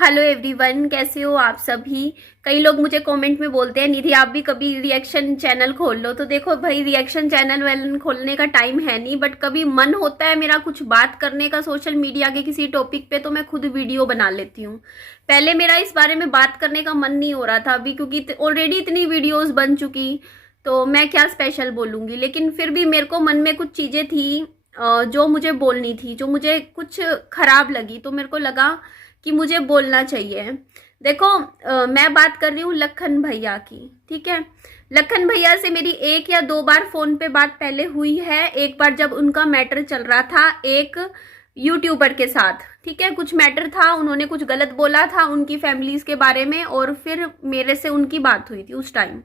Hello everyone, कैसे हो आप सभी। कई लोग मुझे कमेंट में बोलते हैं निधि आप भी कभी रिएक्शन चैनल खोल लो। तो देखो भाई, रिएक्शन चैनल वैनल खोलने का टाइम है नहीं, बट कभी मन होता है मेरा कुछ बात करने का सोशल मीडिया के किसी टॉपिक पे, तो मैं खुद वीडियो बना लेती हूँ। पहले मेरा इस बारे में बात करने का मन नहीं हो रहा था अभी, क्योंकि ऑलरेडी इतनी वीडियोज बन चुकी, तो मैं क्या स्पेशल बोलूंगी। लेकिन फिर भी मेरे को मन में कुछ चीजें थी जो मुझे बोलनी थी, जो मुझे कुछ खराब लगी, तो मेरे को लगा कि मुझे बोलना चाहिए। देखो, मैं बात कर रही हूँ लखन भैया की। ठीक है, लखन भैया से मेरी एक या दो बार फोन पे बात पहले हुई है। एक बार जब उनका मैटर चल रहा था एक यूट्यूबर के साथ, ठीक है, कुछ मैटर था, उन्होंने कुछ गलत बोला था उनकी फैमिलीज के बारे में, और फिर मेरे से उनकी बात हुई थी उस टाइम।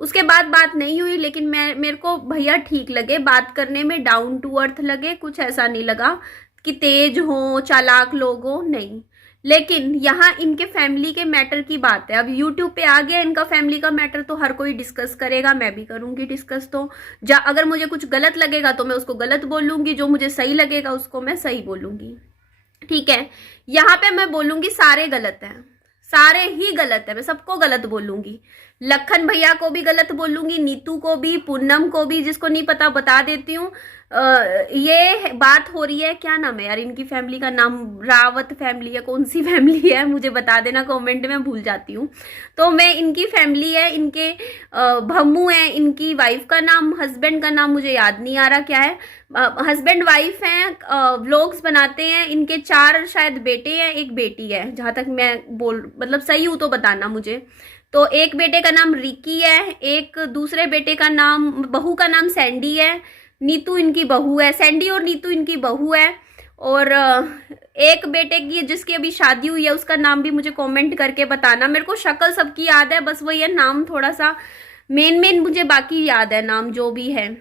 उसके बाद बात नहीं हुई, लेकिन मेरे को भैया ठीक लगे बात करने में, डाउन टू अर्थ लगे, कुछ ऐसा नहीं लगा कि तेज हो, चालाक लोग हो, नहीं। लेकिन यहाँ इनके फैमिली के मैटर की बात है। अब यूट्यूब पे आ गया इनका फैमिली का मैटर, तो हर कोई डिस्कस करेगा, मैं भी करूंगी डिस्कस। तो अगर मुझे कुछ गलत लगेगा तो मैं उसको गलत बोलूंगी, जो मुझे सही लगेगा उसको मैं सही बोलूंगी। ठीक है, यहाँ पे मैं बोलूंगी सारे गलत हैं, सारे ही गलत है, मैं सबको गलत बोलूंगी। लखन भैया को भी गलत बोलूंगी, नीतू को भी, पूनम को भी, जिसको नहीं पता बता देती हूँ। ये बात हो रही है, क्या नाम है यार इनकी फैमिली का नाम, रावत फैमिली है, कौन सी फैमिली है मुझे बता देना कमेंट में, भूल जाती हूँ। तो मैं, इनकी फैमिली है, इनके भम्मू है, इनकी वाइफ का नाम, हस्बैंड का नाम मुझे याद नहीं आ रहा क्या है। हस्बैंड वाइफ हैं, व्लॉग्स बनाते हैं, इनके 4 शायद बेटे हैं, एक बेटी है, जहां तक मैं मतलब सही हूं तो बताना मुझे। तो एक बेटे का नाम रिकी है, एक दूसरे बेटे का नाम, बहू का नाम सैंडी है, नीतू इनकी बहू है, सैंडी और नीतू इनकी बहू है। और एक बेटे की जिसकी अभी शादी हुई है उसका नाम भी मुझे कमेंट करके बताना। मेरे को शक्ल सबकी याद है, बस वही है, नाम थोड़ा सा मेन मेन मुझे बाकी याद है नाम जो भी है।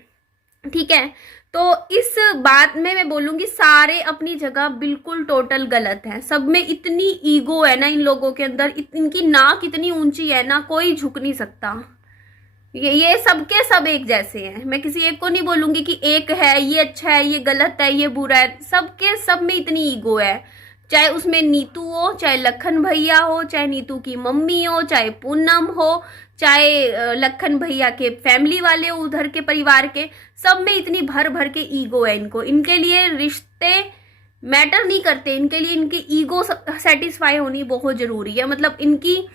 ठीक है, तो इस बात में मैं बोलूंगी सारे अपनी जगह बिल्कुल टोटल गलत है। सब में इतनी ईगो है ना इन लोगों के अंदर, इनकी नाक इतनी ऊंची है ना, कोई झुक नहीं सकता। ये सबके सब एक जैसे हैं। मैं किसी एक को नहीं बोलूंगी कि एक है ये अच्छा है, ये गलत है, ये बुरा है। सबके सब में इतनी ईगो है, चाहे उसमें नीतू हो, चाहे लखन भैया हो, चाहे नीतू की मम्मी हो, चाहे पूनम हो, चाहे लखन भैया के फैमिली वाले हो, उधर के परिवार के, सब में इतनी भर भर के ईगो है इनको। इनके लिए रिश्ते मैटर नहीं करते, इनके लिए इनकी ईगो सेटिस्फाई होनी बहुत जरूरी है, मतलब इनकी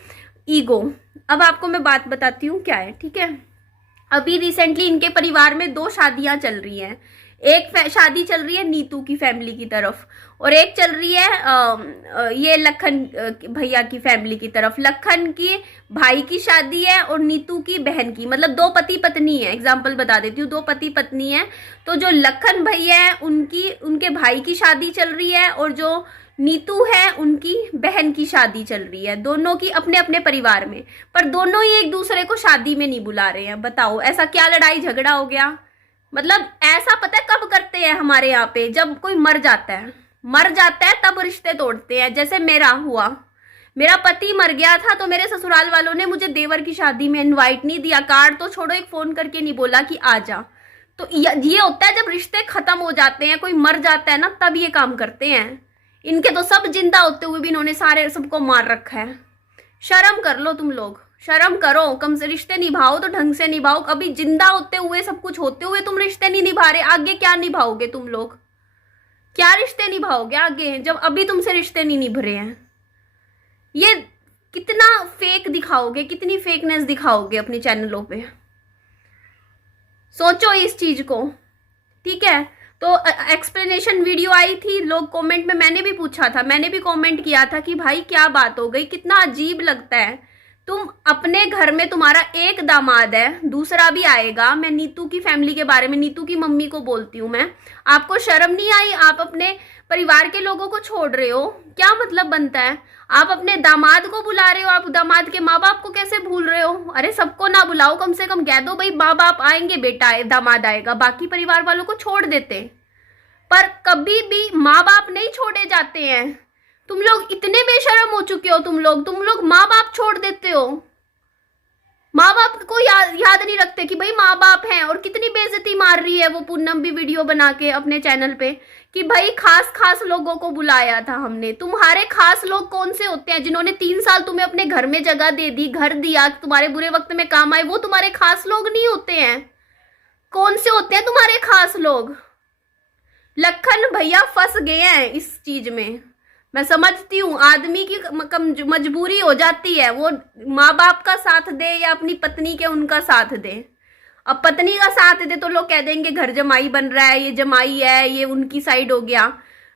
ईगो। अब आपको मैं बात बताती हूँ क्या है। ठीक है, अभी रिसेंटली इनके परिवार में 2 शादियां चल रही हैं। एक शादी चल रही है नीतू की फैमिली की तरफ, और एक चल रही है ये लखन भैया की फैमिली की तरफ। लखन की भाई की शादी है और नीतू की बहन की, मतलब 2 पति पत्नी है, एग्जाम्पल बता देती हूँ, 2 पति पत्नी है। तो जो लखन भैया है उनकी, उनके भाई की शादी चल रही है, और जो नीतू है उनकी बहन की शादी चल रही है, दोनों की अपने अपने परिवार में। पर दोनों ही एक दूसरे को शादी में नहीं बुला रहे हैं। बताओ ऐसा क्या लड़ाई झगड़ा हो गया। मतलब ऐसा पता है कब करते हैं हमारे यहाँ पे, जब कोई मर जाता है, मर जाता है तब रिश्ते तोड़ते हैं। जैसे मेरा हुआ, मेरा पति मर गया था तो मेरे ससुराल वालों ने मुझे देवर की शादी में इनवाइट नहीं दिया, कार्ड तो छोड़ो, एक फोन करके नहीं बोला कि आ जा। तो ये होता है जब रिश्ते खत्म हो जाते हैं, कोई मर जाता है ना, तब ये काम करते हैं। इनके तो सब जिंदा होते हुए भी इन्होंने सारे सबको मार रखा है। शर्म कर लो तुम लोग, शर्म करो, कम से रिश्ते निभाओ तो ढंग से निभाओ। कभी जिंदा होते हुए, सब कुछ होते हुए तुम रिश्ते नहीं निभा रहे, आगे क्या निभाओगे तुम लोग, क्या रिश्ते निभाओगे आगे, जब अभी तुमसे रिश्ते नहीं निभ रहे हैं। ये कितना फेक दिखाओगे, कितनी फेकनेस दिखाओगे अपने चैनलों पे, सोचो इस चीज को। ठीक है, तो एक्सप्लेनेशन वीडियो आई थी, लोग कमेंट में, मैंने भी पूछा था, मैंने भी कमेंट किया था कि भाई क्या बात हो गई, कितना अजीब लगता है। तुम अपने घर में, तुम्हारा एक दामाद है, दूसरा भी आएगा। मैं नीतू की फैमिली के बारे में, नीतू की मम्मी को बोलती हूँ मैं, आपको शर्म नहीं आई? आप अपने परिवार के लोगों को छोड़ रहे हो, क्या मतलब बनता है? आप अपने दामाद को बुला रहे हो, आप दामाद के माँ बाप को कैसे भूल रहे हो? अरे सबको ना बुलाओ, कम से कम कह दो भाई माँ बाप आएंगे, बेटा दामाद आएगा, बाकी परिवार वालों को छोड़ देते। पर कभी भी माँ बाप नहीं छोड़े जाते हैं। तुम लोग इतने बेशर्म हो चुके हो, तुम लोग माँ बाप छोड़ देते हो, माँ बाप को याद नहीं रखते कि भाई माँ बाप हैं। और कितनी बेइज्जती मार रही है वो पूनम भी वीडियो बना के अपने चैनल पे, कि भाई खास खास लोगों को बुलाया था हमने। तुम्हारे खास लोग कौन से होते हैं? जिन्होंने 3 साल तुम्हें अपने घर में जगह दे दी, घर दिया, तुम्हारे बुरे वक्त में काम आए, वो तुम्हारे खास लोग नहीं होते हैं? कौन से होते हैं तुम्हारे खास लोग? लखन भैया फंस गए हैं इस चीज में। मैं समझती हूँ आदमी की मजबूरी हो जाती है, वो माँ बाप का साथ दे या अपनी पत्नी के उनका साथ दे। अब पत्नी का साथ दे तो लोग कह देंगे घर जमाई बन रहा है, ये जमाई है, ये उनकी साइड हो गया,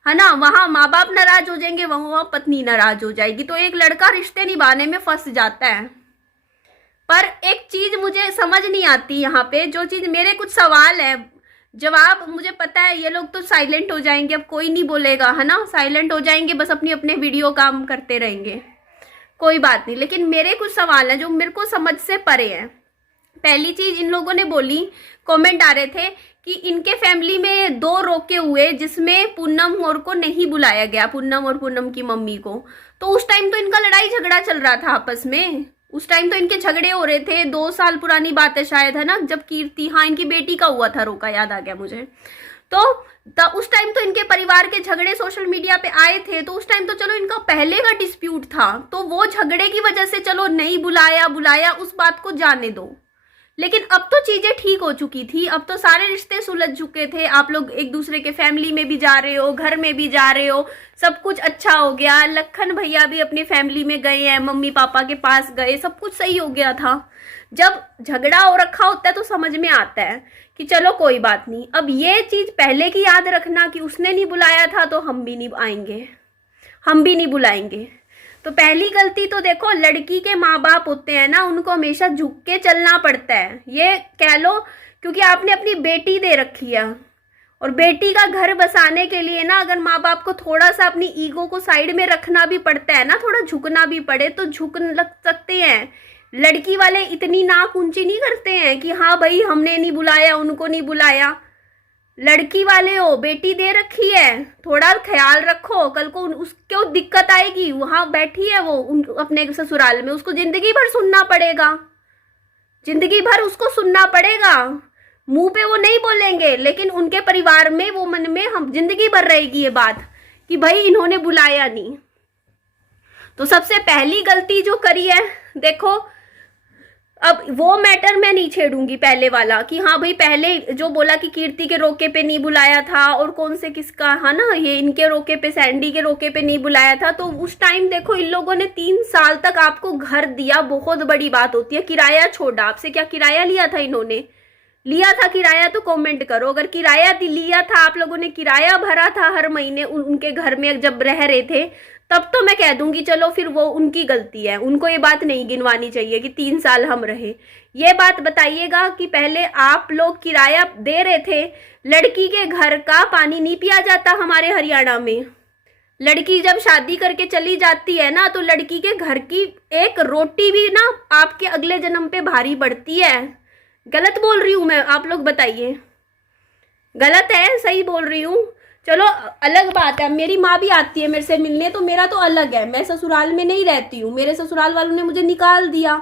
है ना। वहां माँ बाप नाराज हो जाएंगे, वहां पत्नी नाराज हो जाएगी, तो एक लड़का रिश्ते निभाने में फंस जाता है। पर एक चीज मुझे समझ नहीं आती यहाँ पे, जो चीज मेरे कुछ सवाल है, जवाब मुझे पता है ये लोग तो साइलेंट हो जाएंगे, अब कोई नहीं बोलेगा, है ना, साइलेंट हो जाएंगे, बस अपनी अपने वीडियो काम करते रहेंगे, कोई बात नहीं। लेकिन मेरे कुछ सवाल हैं जो मेरे को समझ से परे हैं। पहली चीज इन लोगों ने बोली, कमेंट आ रहे थे कि इनके फैमिली में 2 रोके हुए जिसमें पूनम और को नहीं बुलाया गया, पूनम और पूनम की मम्मी को। तो उस टाइम तो इनका लड़ाई झगड़ा चल रहा था आपस में, उस टाइम तो इनके झगड़े हो रहे थे। 2 साल पुरानी बात है शायद, है ना, जब कीर्ति, हाँ इनकी बेटी का हुआ था रोका, याद आ गया मुझे। तो उस टाइम तो इनके परिवार के झगड़े सोशल मीडिया पे आए थे, तो उस टाइम तो चलो इनका पहले का डिस्प्यूट था, तो वो झगड़े की वजह से चलो नहीं बुलाया, उस बात को जाने दो। लेकिन अब तो चीजें ठीक हो चुकी थी, अब तो सारे रिश्ते सुलझ चुके थे, आप लोग एक दूसरे के फैमिली में भी जा रहे हो, घर में भी जा रहे हो, सब कुछ अच्छा हो गया। लखन भैया भी अपनी फैमिली में गए हैं, मम्मी पापा के पास गए, सब कुछ सही हो गया था। जब झगड़ा हो रखा होता है तो समझ में आता है कि चलो कोई बात नहीं। अब ये चीज पहले की याद रखना कि उसने नहीं बुलाया था तो हम भी नहीं आएंगे, हम भी नहीं बुलाएंगे। तो पहली गलती तो देखो, लड़की के माँ बाप होते हैं ना, उनको हमेशा झुक के चलना पड़ता है, ये कह लो, क्योंकि आपने अपनी बेटी दे रखी है, और बेटी का घर बसाने के लिए ना अगर माँ बाप को थोड़ा सा अपनी ईगो को साइड में रखना भी पड़ता है ना, थोड़ा झुकना भी पड़े तो झुक लग सकते हैं। लड़की वाले इतनी नाक ऊंची नहीं करते हैं कि हाँ भाई हमने नहीं बुलाया, उनको नहीं बुलाया। लड़की वाले हो, बेटी दे रखी है, थोड़ा ख्याल रखो, कल को उसको दिक्कत आएगी, वहां बैठी है वो अपने ससुराल में, उसको जिंदगी भर सुनना पड़ेगा, जिंदगी भर उसको सुनना पड़ेगा। मुंह पे वो नहीं बोलेंगे, लेकिन उनके परिवार में वो मन में हम जिंदगी भर रहेगी ये बात कि भाई इन्होंने बुलाया नहीं। तो सबसे पहली गलती जो करी है, देखो अब वो मैटर मैं नहीं छेड़ूंगी, पहले वाला कि हाँ भाई पहले जो बोला कि कीर्ति के रोके पे नहीं बुलाया था, और कौन से किसका, है ना, ये इनके रोके पे, सैंडी के रोके पे नहीं बुलाया था। तो उस टाइम देखो इन लोगों ने 3 साल तक आपको घर दिया, बहुत बड़ी बात होती है। किराया छोड़ा, आपसे क्या किराया लिया था इन्होंने? लिया था किराया तो कमेंट करो, अगर किराया लिया था, आप लोगों ने किराया भरा था हर महीने उनके घर में जब रह रहे थे, तब तो मैं कह दूंगी चलो फिर वो उनकी गलती है, उनको ये बात नहीं गिनवानी चाहिए कि 3 साल हम रहे। ये बात बताइएगा कि पहले आप लोग किराया दे रहे थे, लड़की के घर का पानी नहीं पिया जाता हमारे हरियाणा में। लड़की जब शादी करके चली जाती है ना, तो लड़की के घर की एक रोटी भी ना आपके अगले जन्म पे भारी पड़ती है। गलत बोल रही हूं मैं? आप लोग बताइए, गलत है सही बोल रही हूँ? चलो अलग बात है, मेरी माँ भी आती है मेरे से मिलने, तो मेरा तो अलग है, मैं ससुराल में नहीं रहती हूँ, मेरे ससुराल वालों ने मुझे निकाल दिया,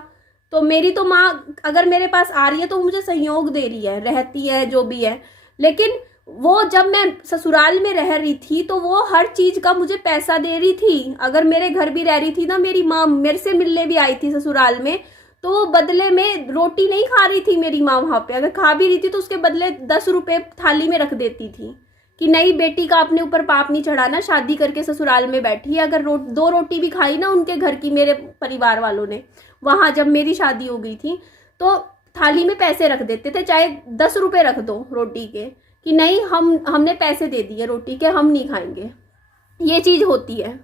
तो मेरी तो माँ अगर मेरे पास आ रही है तो मुझे सहयोग दे रही है, रहती है, जो भी है। लेकिन वो जब मैं ससुराल में रह रही थी तो वो हर चीज का मुझे पैसा दे रही थी। अगर मेरे घर भी रह रही थी ना, मेरी माँ मेरे से मिलने भी आई थी ससुराल में, तो वो बदले में रोटी नहीं खा रही थी मेरी माँ वहां पे, अगर खा भी रही थी तो उसके बदले 10 रुपए थाली में रख देती थी कि नहीं बेटी का अपने ऊपर पाप नहीं चढ़ाना, शादी करके ससुराल में बैठी है। अगर 2 रोटी भी खाई ना उनके घर की, मेरे परिवार वालों ने, वहां जब मेरी शादी हो गई थी, तो थाली में पैसे रख देते थे, चाहे 10 रुपए रख दो रोटी के, कि नहीं हमने पैसे दे दिए रोटी के, हम नहीं खाएंगे। ये चीज होती है।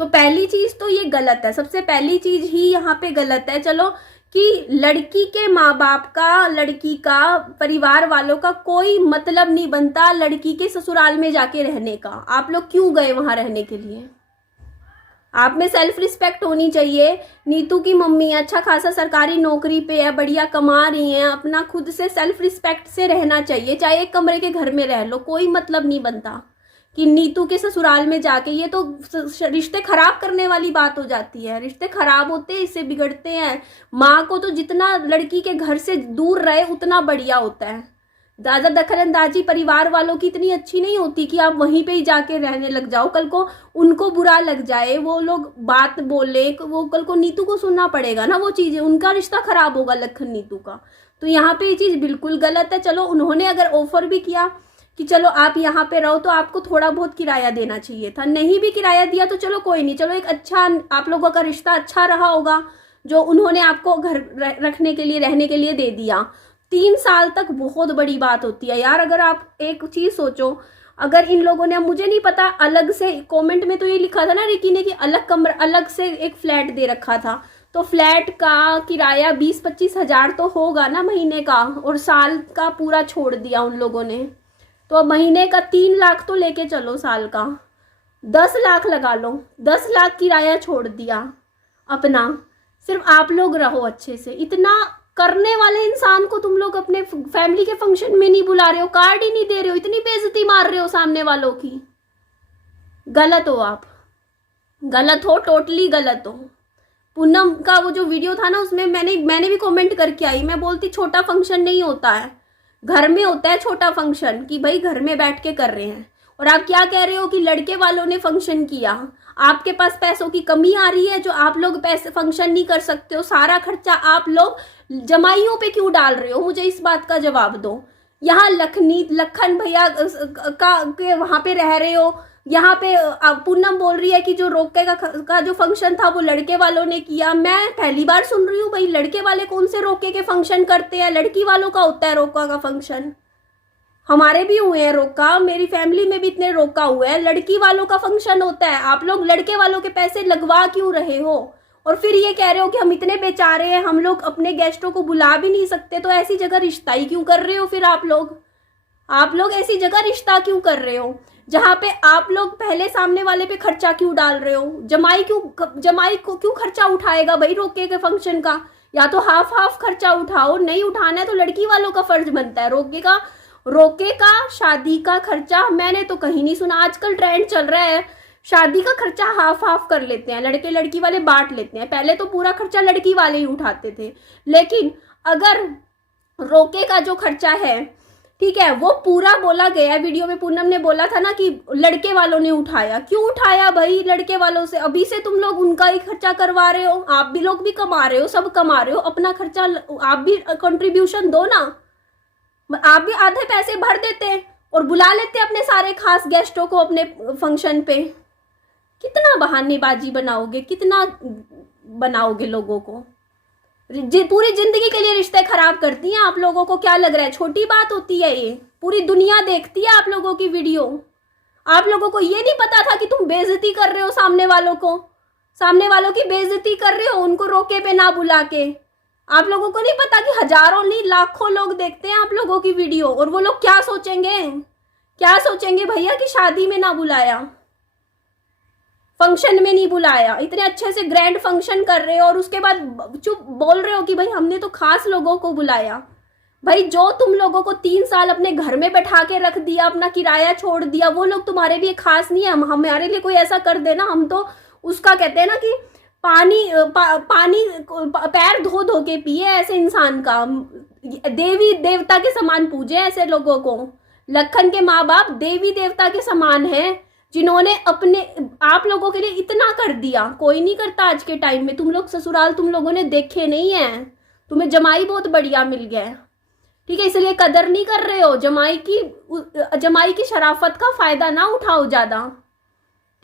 तो पहली चीज तो ये गलत है, सबसे पहली चीज ही यहाँ पे गलत है। चलो कि लड़की के माँ बाप का, लड़की का परिवार वालों का कोई मतलब नहीं बनता लड़की के ससुराल में जाके रहने का। आप लोग क्यों गए वहां रहने के लिए? आप में सेल्फ रिस्पेक्ट होनी चाहिए। नीतू की मम्मी अच्छा खासा सरकारी नौकरी पे है, बढ़िया कमा रही हैं, अपना खुद से सेल्फ रिस्पेक्ट से रहना चाहिए, चाहे एक कमरे के घर में रह लो, कोई मतलब नहीं बनता कि नीतू के ससुराल में जाके। ये तो रिश्ते खराब करने वाली बात हो जाती है, रिश्ते खराब होते हैं, इससे बिगड़ते हैं। माँ को तो जितना लड़की के घर से दूर रहे उतना बढ़िया होता है, ज्यादा दखलंदाजी परिवार वालों की इतनी अच्छी नहीं होती कि आप वहीं पे ही जाके रहने लग जाओ, कल को उनको बुरा लग जाए, वो लोग बात बोले, वो कल को नीतू को सुनना पड़ेगा ना, वो चीजें उनका रिश्ता खराब होगा लखन नीतू का। तो यहाँ पे ये चीज बिल्कुल गलत है। चलो उन्होंने अगर ऑफर भी किया कि चलो आप यहाँ पे रहो तो आपको थोड़ा बहुत किराया देना चाहिए था, नहीं भी किराया दिया तो चलो कोई नहीं, चलो एक अच्छा आप लोगों का रिश्ता अच्छा रहा होगा जो उन्होंने आपको घर रखने के लिए रहने के लिए दे दिया। 3 साल तक बहुत बड़ी बात होती है यार। अगर आप एक चीज सोचो, अगर इन लोगों ने, मुझे नहीं पता, अलग से कमेंट में तो ये लिखा था ना रिकी ने कि अलग कमरा, अलग से एक फ्लैट दे रखा था, तो फ्लैट का किराया 20-25 हजार तो होगा ना महीने का, और साल का पूरा छोड़ दिया उन लोगों ने, तो महीने का 3 लाख तो लेके चलो, साल का 10 लाख लगा लो, 10 लाख किराया छोड़ दिया अपना, सिर्फ आप लोग रहो अच्छे से। इतना करने वाले इंसान को तुम लोग अपने फैमिली के फंक्शन में नहीं बुला रहे हो, कार्ड ही नहीं दे रहे हो, इतनी बेइज्जती मार रहे हो सामने वालों की। गलत हो आप, गलत हो, टोटली गलत हो। पूनम का वो जो वीडियो था ना, उसमें मैंने भी कमेंट करके आई, मैं बोलती छोटा फंक्शन नहीं होता है, घर में होता है छोटा फंक्शन, कि भाई घर में बैठ के कर रहे हैं। और आप क्या कह रहे हो कि लड़के वालों ने फंक्शन किया, आपके पास पैसों की कमी आ रही है जो आप लोग पैसे फंक्शन नहीं कर सकते हो, सारा खर्चा आप लोग जमाइयों पे क्यों डाल रहे हो, मुझे इस बात का जवाब दो। यहाँ लखन भैया के वहां पे रह रहे हो, यहाँ पे पूनम बोल रही है कि जो रोके का जो फंक्शन था वो लड़के वालों ने किया। मैं पहली बार सुन रही हूँ भाई, लड़के वाले कौन से रोके के फंक्शन करते हैं, लड़की वालों का होता है रोका का फंक्शन। हमारे भी हुए हैं रोका, मेरी फैमिली में भी इतने रोका हुए हैं, लड़की वालों का फंक्शन होता है। आप लोग लड़के वालों के पैसे लगवा क्यों रहे हो, और फिर ये कह रहे हो कि हम इतने बेचारे हैं, हम लोग अपने गेस्टों को बुला भी नहीं सकते, तो ऐसी जगह रिश्ता ही क्यों कर रहे हो फिर आप लोग ऐसी जगह रिश्ता क्यों कर रहे हो जहां पे आप लोग पहले सामने वाले पे खर्चा क्यों डाल रहे हो। जमाई को क्यों खर्चा उठाएगा भाई रोके के फंक्शन का, या तो हाफ खर्चा उठाओ, नहीं उठाना है तो लड़की वालों का फर्ज बनता है। रोके का शादी का खर्चा मैंने तो कहीं नहीं सुना। आजकल ट्रेंड चल रहा है शादी का खर्चा हाफ कर लेते हैं, लड़के लड़की वाले बांट लेते हैं। पहले तो पूरा खर्चा लड़की वाले ही उठाते थे, लेकिन अगर रोके का जो खर्चा है, ठीक है, वो पूरा बोला गया वीडियो में। पूनम ने बोला था ना कि लड़के वालों ने उठाया, क्यों उठाया भाई लड़के वालों से? अभी से तुम लोग उनका ही खर्चा करवा रहे हो, आप भी लोग भी कमा रहे हो, सब कमा रहे हो, अपना खर्चा आप भी कंट्रीब्यूशन दो ना, आप भी आधे पैसे भर देते और बुला लेते अपने सारे खास गेस्टों को अपने फंक्शन पे। कितना बहानेबाजी बनाओगे, कितना बनाओगे लोगों को, पूरी जिंदगी के लिए रिश्ते खराब करती हैं आप लोगों को। क्या लग रहा है छोटी बात होती है ये? पूरी दुनिया देखती है आप लोगों की वीडियो। आप लोगों को ये नहीं पता था कि तुम बेइज्जती कर रहे हो सामने वालों की बेइज्जती कर रहे हो उनको रोके पे ना बुला के। आप लोगों को नहीं पता कि हजारों नहीं लाखों लोग देखते हैं आप लोगों की वीडियो, और वो लोग क्या सोचेंगे भैया कि शादी में ना बुलाया, फंक्शन में नहीं बुलाया, इतने अच्छे से ग्रैंड फंक्शन कर रहे हो और उसके बाद चुप बोल रहे हो कि भाई हमने तो खास लोगों को बुलाया। भाई जो तुम लोगों को 3 साल अपने घर में बैठा के रख दिया, अपना किराया छोड़ दिया, वो लोग तुम्हारे लिए खास नहीं है। हमारे लिए कोई ऐसा कर देना, हम तो उसका कहते हैं ना कि पानी पैर धो के पिए ऐसे इंसान का, देवी देवता के समान पूजे ऐसे लोगों को। लखन के माँ बाप देवी देवता के समान है, जिन्होंने अपने आप लोगों के लिए इतना कर दिया। कोई नहीं करता आज के टाइम में। तुम लोग ससुराल तुम लोगों ने देखे नहीं है, तुम्हें जमाई बहुत बढ़िया मिल गया है, ठीक है, इसलिए कदर नहीं कर रहे हो। जमाई की शराफत का फायदा ना उठाओ ज्यादा,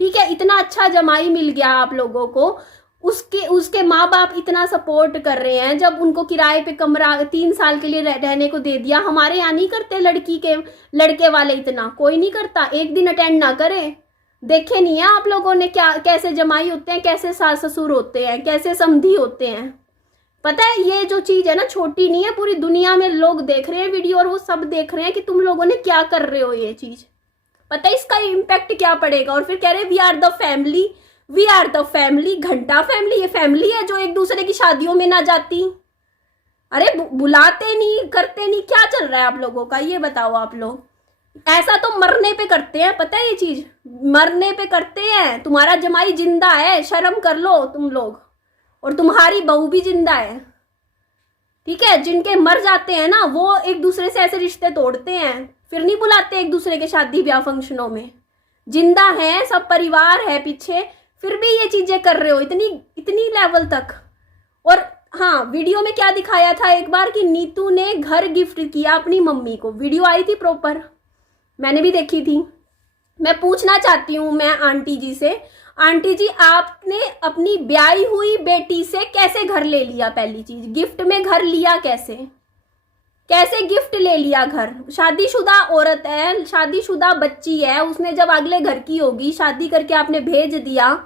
ठीक है। इतना अच्छा जमाई मिल गया आप लोगों को, उसके माँ बाप इतना सपोर्ट कर रहे हैं, जब उनको किराए पे कमरा 3 साल के लिए रहने को दे दिया। हमारे यहाँ नहीं करते लड़के वाले, इतना कोई नहीं करता। एक दिन अटेंड ना करे, देखे नहीं है आप लोगों ने कैसे जमाई होते हैं, कैसे सास ससुर होते हैं, कैसे समधी होते हैं। पता है ये जो चीज है ना छोटी नहीं है, पूरी दुनिया में लोग देख रहे हैं वीडियो, और वो सब देख रहे हैं कि तुम लोगों ने क्या कर रहे हो ये चीज। पता है इसका इम्पैक्ट क्या पड़ेगा? और फिर कह रहे वी आर द फैमिली, घंटा फैमिली। ये फैमिली है जो एक दूसरे की शादियों में ना जाती? अरे बुलाते नहीं, करते नहीं, क्या चल रहा है आप लोगों का ये बताओ। आप लोग ऐसा तो मरने पे करते हैं, पता है ये चीज मरने पे करते हैं। तुम्हारा जमाई जिंदा है, शर्म कर लो तुम लोग, और तुम्हारी बहू भी जिंदा है। ठीक है, जिनके मर जाते हैं ना वो एक दूसरे से ऐसे रिश्ते तोड़ते हैं, फिर नहीं बुलाते एक दूसरे के शादी ब्याह फंक्शनों में। जिंदा है, सब परिवार है पीछे, फिर भी ये चीजें कर रहे हो इतनी इतनी लेवल तक। और हाँ, वीडियो में क्या दिखाया था एक बार कि नीतू ने घर गिफ्ट किया अपनी मम्मी को, वीडियो आई थी प्रॉपर, मैंने भी देखी थी। मैं पूछना चाहती हूँ मैं आंटी जी से, आंटी जी आपने अपनी ब्याही हुई बेटी से कैसे घर ले लिया? पहली चीज, गिफ्ट में घर लिया कैसे? कैसे गिफ्ट ले लिया घर? शादीशुदा औरत है, शादीशुदा बच्ची है, उसने जब अगले घर की होगी, शादी करके आपने भेज दिया,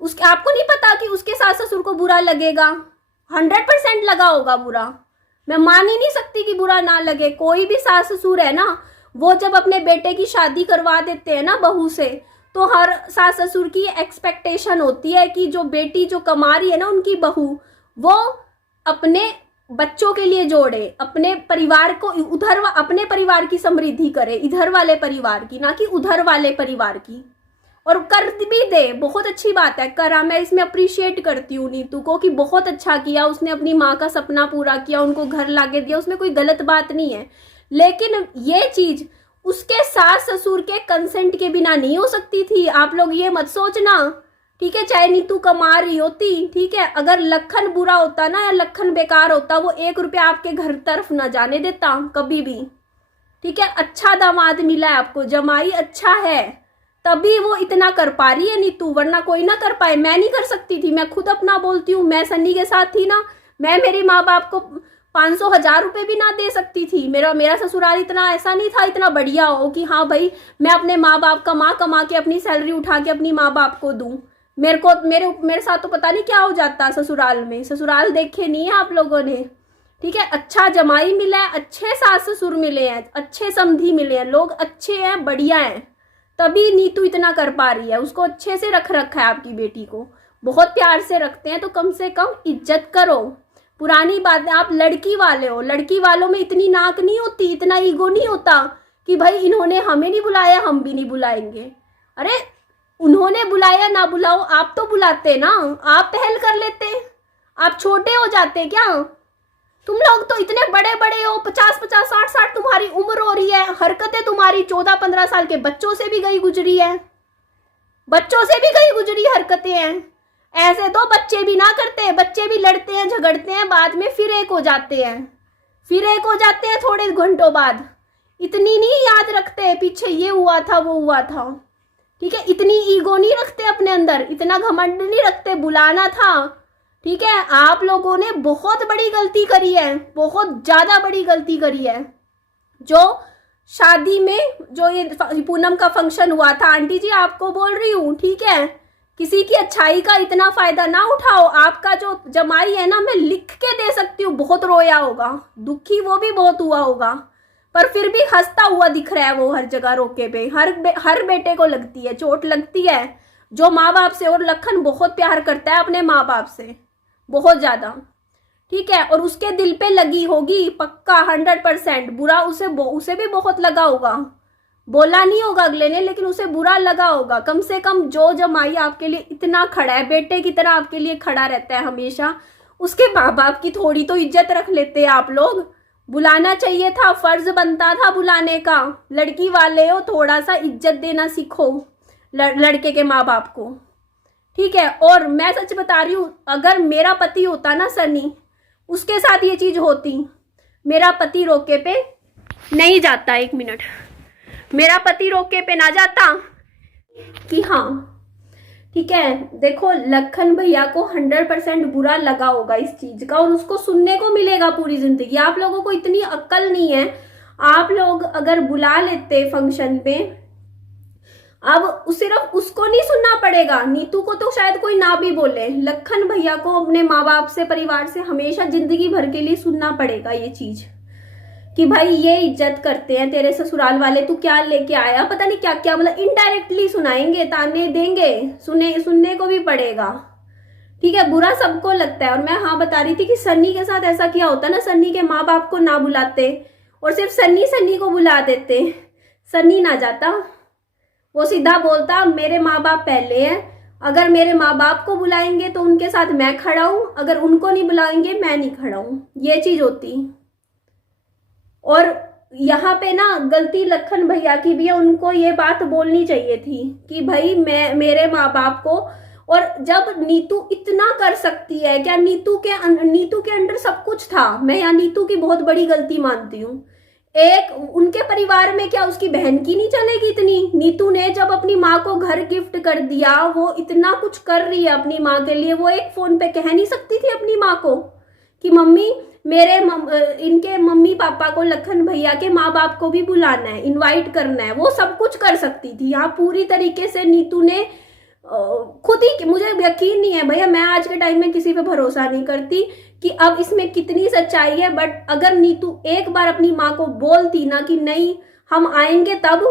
उसके आपको नहीं पता कि उसके सास ससुर को बुरा लगेगा? 100% लगा होगा बुरा। मैं मान ही नहीं सकती कि बुरा ना लगे। कोई भी सास ससुर है ना, वो जब अपने बेटे की शादी करवा देते हैं ना बहू से, तो हर सास ससुर की एक्सपेक्टेशन होती है कि जो बेटी जो कमा रही है ना उनकी बहू, वो अपने बच्चों के लिए जोड़े, अपने परिवार को उधर, अपने परिवार की समृद्धि करे, इधर वाले परिवार की, ना कि उधर वाले परिवार की। और कर भी दे, बहुत अच्छी बात है, करा। मैं इसमें अप्रिशिएट करती हूँ नीतू को कि बहुत अच्छा किया उसने, अपनी माँ का सपना पूरा किया, उनको घर लाके दिया, उसमें कोई गलत बात नहीं है। लेकिन ये चीज उसके सास ससुर के कंसेंट के बिना नहीं हो सकती थी। आप लोग ये मत सोचना, ठीक है? चाहे नीतू कमा रही होती, ठीक है, अगर लखन बुरा होता ना या लखन बेकार होता, वो 1 रुपया आपके घर तरफ ना जाने देता कभी भी, ठीक है? अच्छा दामाद मिला है आपको, जमाई अच्छा है, तभी वो इतना कर पा रही है नीतू, वरना कोई ना कर पाए। मैं नहीं कर सकती थी, मैं खुद अपना बोलती हूँ, मैं सन्नी के साथ थी ना, मैं मेरे माँ बाप को 500-1000 रुपए भी ना दे सकती थी। मेरा ससुराल इतना ऐसा नहीं था, इतना बढ़िया हो कि हाँ भाई मैं अपने माँ बाप कमा के अपनी सैलरी उठा के अपनी माँ बाप को दूं। मेरे साथ तो पता नहीं क्या हो जाता ससुराल में। ससुराल देखे नहीं है आप लोगों ने, ठीक है? अच्छा जमाई मिला है, अच्छे सास ससुर मिले हैं, अच्छे समधी मिले हैं, लोग अच्छे हैं, बढ़िया हैं, तभी नीतू इतना कर पा रही है। उसको अच्छे से रखा है, आपकी बेटी को बहुत प्यार से रखते हैं, तो कम से कम इज्जत करो। पुरानी बात है, आप लड़की वाले हो, लड़की वालों में इतनी नाक नहीं होती, इतना ईगो नहीं होता कि भाई इन्होंने हमें नहीं बुलाया हम भी नहीं बुलाएंगे। अरे उन्होंने बुलाया ना बुलाओ, आप तो बुलाते ना, आप पहल कर लेते, आप छोटे हो जाते क्या? तुम लोग तो इतने बड़े बड़े हो, 50-50, 60-60 तुम्हारी उम्र हो रही है, हरकतें तुम्हारी 14-15 साल के बच्चों से भी गई गुजरी है, बच्चों से भी गई गुजरी हरकतें हैं। ऐसे तो बच्चे भी ना करते, बच्चे भी लड़ते हैं, झगड़ते हैं, बाद में फिर एक हो जाते हैं, फिर एक हो जाते हैं थोड़े घंटों बाद। इतनी नहीं याद रखते पीछे ये हुआ था वो हुआ था, ठीक है? इतनी ईगो नहीं रखते अपने अंदर, इतना घमंड नहीं रखते, बुलाना था, ठीक है? आप लोगों ने बहुत बड़ी गलती करी है, बहुत ज्यादा बड़ी गलती करी है। जो शादी में जो ये पूनम का फंक्शन हुआ था, आंटी जी आपको बोल रही हूँ, ठीक है? किसी की अच्छाई का इतना फायदा ना उठाओ। आपका जो जमाई है ना, मैं लिख के दे सकती हूँ, बहुत रोया होगा, दुखी वो भी बहुत हुआ होगा, पर फिर भी हंसता हुआ दिख रहा है वो हर जगह रोके पे। हर बेटे को लगती है, चोट लगती है जो माँ बाप से, और लखन बहुत प्यार करता है अपने माँ बाप से, बहुत ज्यादा, ठीक है? और उसके दिल पे लगी होगी पक्का 100%। बुरा उसे भी बहुत लगा होगा, बोला नहीं होगा अगले ने, लेकिन उसे बुरा लगा होगा। कम से कम जो जमाई आपके लिए इतना खड़ा है, बेटे की तरह आपके लिए खड़ा रहता है हमेशा, उसके माँ बाप की थोड़ी तो इज्जत रख लेते हैं आप लोग। बुलाना चाहिए था, फर्ज बनता था बुलाने का। लड़की वाले हो, थोड़ा सा इज्जत देना सीखो लड़के के माँ बाप को, ठीक है? और मैं सच बता रही हूँ, अगर मेरा पति होता ना सनी, उसके साथ ये चीज होती, मेरा पति रोके पे नहीं जाता, 1 मिनट, मेरा पति रोके पे ना जाता कि हाँ ठीक है। देखो लखन भैया को 100% बुरा लगा होगा इस चीज का, और उसको सुनने को मिलेगा पूरी जिंदगी। आप लोगों को इतनी अक्ल नहीं है, आप लोग अगर बुला लेते फंक्शन पे, अब सिर्फ उसको नहीं सुनना पड़ेगा, नीतू को तो शायद कोई ना भी बोले, लखन भैया को अपने माँ बाप से, परिवार से हमेशा जिंदगी भर के लिए सुनना पड़ेगा ये चीज कि भाई ये इज्जत करते हैं तेरे ससुराल वाले, तू क्या लेके आया, पता नहीं क्या क्या, मतलब इनडायरेक्टली सुनाएंगे, ताने देंगे, सुनने को भी पड़ेगा, ठीक है? बुरा सबको लगता है। और मैं हाँ बता रही थी कि सन्नी के साथ ऐसा क्या होता ना, सन्नी के माँ बाप को ना बुलाते और सिर्फ सन्नी को बुला देते, सन्नी ना जाता, वो सीधा बोलता मेरे माँ बाप पहले हैं, अगर मेरे माँ बाप को बुलाएंगे तो उनके साथ मैं खड़ा हूं, अगर उनको नहीं बुलाएंगे मैं नहीं खड़ा हूं, ये चीज होती। और यहाँ पे ना गलती लखन भैया की भी है, उनको ये बात बोलनी चाहिए थी कि भाई मैं मेरे माँ बाप को। और जब नीतू इतना कर सकती है, क्या नीतू के अंडर सब कुछ था? मैं यहाँ नीतू की बहुत बड़ी गलती मानती हूँ। एक उनके परिवार में क्या उसकी बहन की नहीं चलेगी इतनी? नीतू ने जब अपनी माँ को घर गिफ्ट कर दिया, वो इतना कुछ कर रही है अपनी माँ के लिए, वो एक फोन पे कह नहीं सकती थी अपनी माँ को कि मम्मी इनके मम्मी पापा को, लखन भैया के माँ बाप को भी बुलाना है, इनवाइट करना है? वो सब कुछ कर सकती थी। यहाँ पूरी तरीके से नीतू ने खुद ही, मुझे यकीन नहीं है भैया, मैं आज के टाइम में किसी पे भरोसा नहीं करती कि अब इसमें कितनी सच्चाई है। बट अगर नीतू एक बार अपनी माँ को बोलती ना कि नहीं हम आएंगे, तब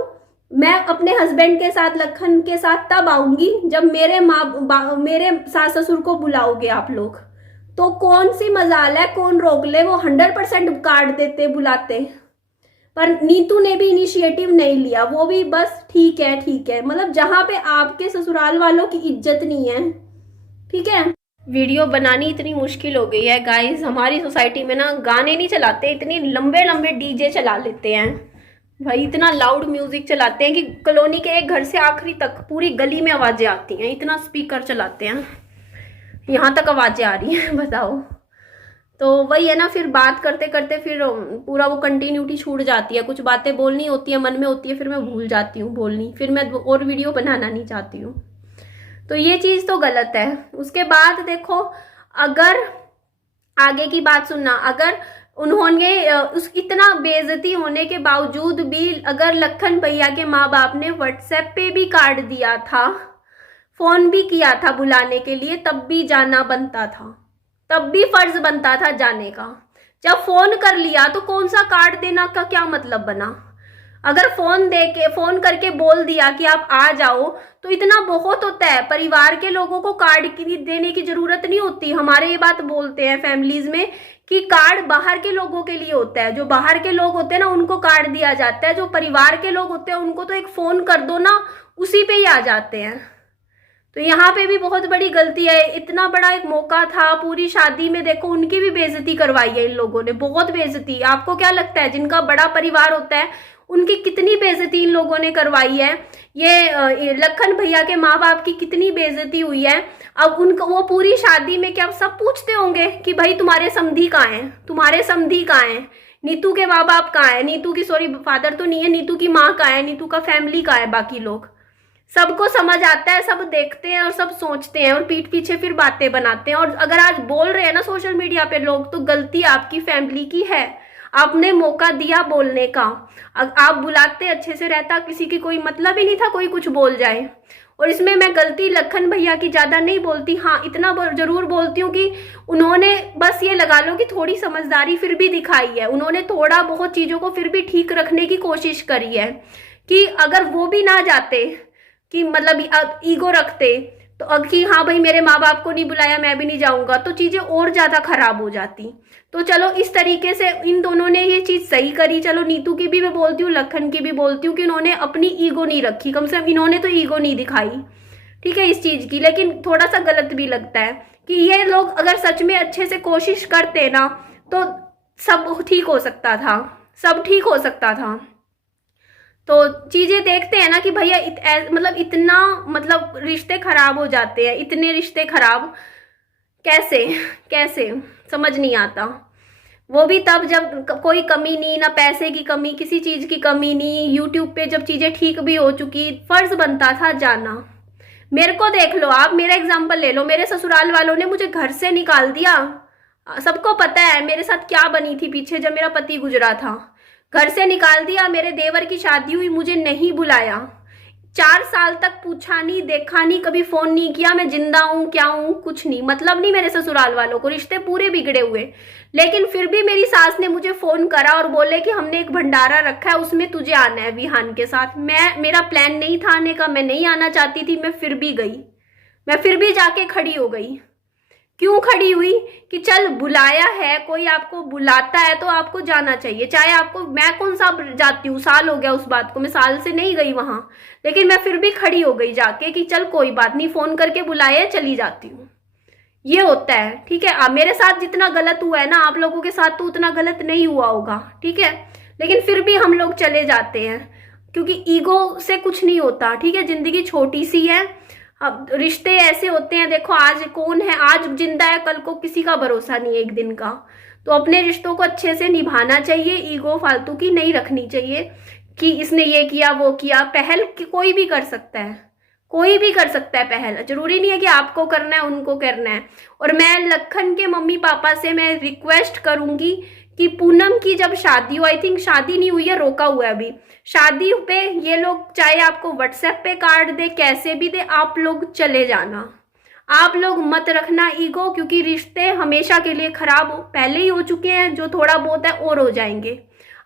मैं अपने हस्बैंड के साथ, लखन के साथ तब आऊंगी जब मेरे सास ससुर को बुलाओगे आप लोग। तो कौन सी मजाल है, कौन रोक ले? वो 100% काट देते, बुलाते। पर नीतू ने भी इनिशिएटिव नहीं लिया, वो भी बस ठीक है, मतलब जहां पे आपके ससुराल वालों की इज्जत नहीं है, ठीक है। वीडियो बनानी इतनी मुश्किल हो गई है गाइस, हमारी सोसाइटी में ना गाने नहीं चलाते, इतनी लंबे लंबे डीजे चला लेते हैं भाई, इतना लाउड म्यूजिक चलाते हैं कि कॉलोनी के एक घर से आखिरी तक पूरी गली में आवाजें आती हैं, इतना स्पीकर चलाते हैं, यहाँ तक आवाजें आ रही हैं, बताओ। तो वही है ना, फिर बात करते करते फिर पूरा वो कंटिन्यूटी छूट जाती है, कुछ बातें बोलनी होती है, मन में होती है, फिर मैं भूल जाती हूँ बोलनी, फिर मैं और वीडियो बनाना नहीं चाहती हूँ। तो ये चीज़ तो गलत है। उसके बाद देखो, अगर आगे की बात सुनना, अगर उन्होंने उस इतना बेइज्जती होने के बावजूद भी अगर लखन भैया के माँ बाप ने व्हाट्सएप पे भी कार्ड दिया था, फोन भी किया था बुलाने के लिए, तब भी जाना बनता था, तब भी फर्ज बनता था जाने का। जब फोन कर लिया तो कौन सा कार्ड देना का क्या मतलब बना? अगर फोन करके बोल दिया कि आप आ जाओ तो इतना बहुत होता है। परिवार के लोगों को कार्ड देने की जरूरत नहीं होती। हमारे ये बात बोलते हैं फैमिलीज में कि कार्ड बाहर के लोगों के लिए होता है, जो बाहर के लोग होते हैं ना उनको कार्ड दिया जाता है, जो परिवार के लोग होते हैं उनको तो एक फोन कर दो ना, उसी पे ही आ जाते हैं। तो यहाँ पे भी बहुत बड़ी गलती है। इतना बड़ा एक मौका था, पूरी शादी में देखो उनकी भी बेइज्जती करवाई है इन लोगों ने, बहुत बेइज्जती। आपको क्या लगता है जिनका बड़ा परिवार होता है उनकी कितनी बेइज्जती इन लोगों ने करवाई है? ये लखन भैया के माँ बाप की कितनी बेइज्जती हुई है। अब उनको वो पूरी शादी में क्या सब पूछते होंगे कि भाई तुम्हारे समधी कहाँ हैं, तुम्हारे समधी कहाँ हैं, नीतू के माँ बाप कहाँ है, नीतू की सॉरी फादर तो नहीं है, नीतू की माँ कहाँ है, नीतू का फैमिली कहाँ है, बाकी लोग सबको समझ आता है, सब देखते हैं और सब सोचते हैं और पीठ पीछे फिर बातें बनाते हैं। और अगर आज बोल रहे हैं ना सोशल मीडिया पे लोग, तो गलती आपकी फैमिली की है। आपने मौका दिया बोलने का, आप बुलाते अच्छे से, रहता किसी की कोई मतलब ही नहीं था कोई कुछ बोल जाए। और इसमें मैं गलती लखन भैया की ज्यादा नहीं बोलती, हाँ इतना जरूर बोलती हूँ कि उन्होंने बस ये लगा लो कि थोड़ी समझदारी फिर भी दिखाई है, उन्होंने थोड़ा बहुत चीजों को फिर भी ठीक रखने की कोशिश करी है। कि अगर वो भी ना जाते, कि मतलब ईगो रखते तो कि हाँ भाई मेरे माँ बाप को नहीं बुलाया मैं भी नहीं जाऊंगा, तो चीजें और ज्यादा खराब हो जाती। तो चलो इस तरीके से इन दोनों ने ये चीज सही करी। चलो नीतू की भी मैं बोलती हूँ, लखन की भी बोलती हूँ कि इन्होंने अपनी ईगो नहीं रखी, कम से कम इन्होंने तो ईगो नहीं दिखाई, ठीक है, इस चीज की। लेकिन थोड़ा सा गलत भी लगता है कि ये लोग अगर सच में अच्छे से कोशिश करते ना तो सब ठीक हो सकता था, सब ठीक हो सकता था। तो चीजें देखते हैं ना कि भैया मतलब इतना, मतलब रिश्ते खराब हो जाते हैं, इतने रिश्ते खराब कैसे कैसे समझ नहीं आता। वो भी तब जब कोई कमी नहीं, ना पैसे की कमी, किसी चीज की कमी नहीं, यूट्यूब पे जब चीजें ठीक भी हो चुकी, फर्ज बनता था जाना। मेरे को देख लो, आप मेरा एग्जाम्पल ले लो, मेरे ससुराल वालों ने मुझे घर से निकाल दिया। सबको पता है मेरे साथ क्या बनी थी पीछे जब मेरा पति गुजरा था, घर से निकाल दिया। मेरे देवर की शादी हुई, मुझे नहीं बुलाया, 4 साल तक पूछा नहीं, देखा नहीं, कभी फोन नहीं किया मैं जिंदा हूं क्या हूं, कुछ नहीं, मतलब नहीं मेरे ससुराल वालों को, रिश्ते पूरे बिगड़े हुए। लेकिन फिर भी मेरी सास ने मुझे फोन करा और बोले कि हमने एक भंडारा रखा है, उसमें तुझे आना है विहान के साथ। मेरा प्लान नहीं था आने का, मैं नहीं आना चाहती थी, मैं फिर भी गई, मैं फिर भी जाके खड़ी हो गई। क्यों खड़ी हुई कि चल बुलाया है, कोई आपको बुलाता है तो आपको जाना चाहिए। चाहे आपको, मैं कौन सा जाती हूँ, साल हो गया उस बात को, मैं साल से नहीं गई वहां, लेकिन मैं फिर भी खड़ी हो गई जाके कि चल कोई बात नहीं, फोन करके बुलाया, चली जाती हूँ। ये होता है, ठीक है। मेरे साथ जितना गलत हुआ है ना, आप लोगों के साथ तो उतना गलत नहीं हुआ होगा, ठीक है, लेकिन फिर भी हम लोग चले जाते हैं क्योंकि ईगो से कुछ नहीं होता, ठीक है। जिंदगी छोटी सी है, अब रिश्ते ऐसे होते हैं, देखो आज कौन है, आज जिंदा है, कल को किसी का भरोसा नहीं है एक दिन का। तो अपने रिश्तों को अच्छे से निभाना चाहिए, ईगो फालतू की नहीं रखनी चाहिए कि इसने ये किया वो किया। पहल कोई भी कर सकता है, कोई भी कर सकता है पहल, जरूरी नहीं है कि आपको करना है, उनको करना है। और मैं लखन के मम्मी पापा से मैं रिक्वेस्ट करूंगी कि पूनम की जब शादी हो, आई थिंक शादी नहीं हुई है, रोका हुआ है अभी, शादी पे ये लोग चाहे आपको व्हाट्सएप पे कार्ड दे, कैसे भी दे, आप लोग चले जाना। आप लोग मत रखना ईगो, क्योंकि रिश्ते हमेशा के लिए खराब पहले ही हो चुके हैं, जो थोड़ा बहुत है और हो जाएंगे।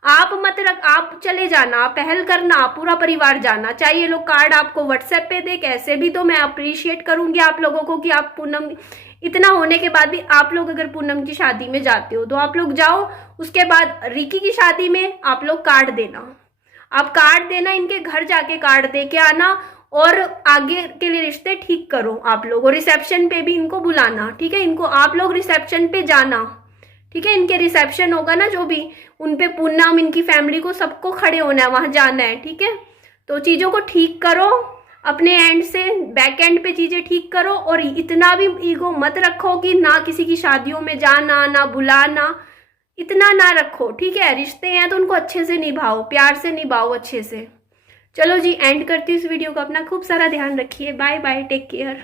आप मत रख, आप चले जाना, पहल करना, पूरा परिवार जाना, चाहे ये लोग कार्ड आपको व्हाट्सएप पे दे, कैसे भी। तो मैं अप्रिशिएट करूंगी आप लोगों को कि आप पूनम, इतना होने के बाद भी आप लोग अगर पूनम की शादी में जाते हो तो आप लोग जाओ। उसके बाद रिकी की शादी में आप लोग कार्ड देना, आप कार्ड देना, इनके घर जाके कार्ड दे के आना, और आगे के लिए रिश्ते ठीक करो आप लोग। और रिसेप्शन पे भी इनको बुलाना, ठीक है, इनको आप लोग रिसेप्शन पे जाना, ठीक है। इनके रिसेप्शन होगा ना जो भी, उनपे पूनम, इनकी फैमिली को, सबको खड़े होना है, वहां जाना है, ठीक है। तो चीजों को ठीक करो, अपने एंड से बैक एंड पे चीजें ठीक करो, और इतना भी ईगो मत रखो कि ना किसी की शादियों में जाना, ना बुलाना, इतना ना रखो, ठीक है। रिश्ते हैं तो उनको अच्छे से निभाओ, प्यार से निभाओ, अच्छे से। चलो जी, एंड करती हूँ इस वीडियो को। अपना खूब सारा ध्यान रखिए। Bye bye, take care.